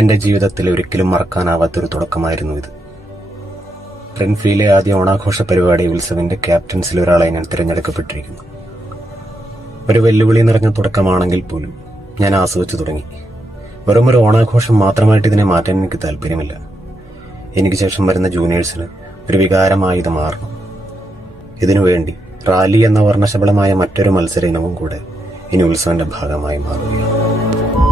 എന്റെ ജീവിതത്തിൽ ഒരിക്കലും മറക്കാനാവാത്തൊരു തുടക്കമായിരുന്നു ഇത്. റെൻഫ്രീയിലെ ആദ്യ ഓണാഘോഷ പരിപാടി ഉത്സവിന്റെ ക്യാപ്റ്റൻസിൽ ഒരാളായി ഞാൻ തിരഞ്ഞെടുക്കപ്പെട്ടിരിക്കുന്നു. ഒരു വെല്ലുവിളി നിറഞ്ഞ തുടക്കമാണെങ്കിൽ പോലും ഞാൻ ആസ്വദിച്ചു തുടങ്ങി. വെറും ഒരു ഓണാഘോഷം മാത്രമായിട്ട് ഇതിനെ മാറ്റാൻ എനിക്ക് താല്പര്യമില്ല. എനിക്ക് ശേഷം വരുന്ന ജൂനിയേഴ്സിന് ഒരു വികാരമായി ഇത് മാറണം. ഇതിനുവേണ്ടി റാലി എന്ന വർണ്ണശബളമായ മറ്റൊരു മത്സര ഇനവും കൂടെ ഇനി ഉത്സവന്റെ ഭാഗമായി മാറുകയാണ്.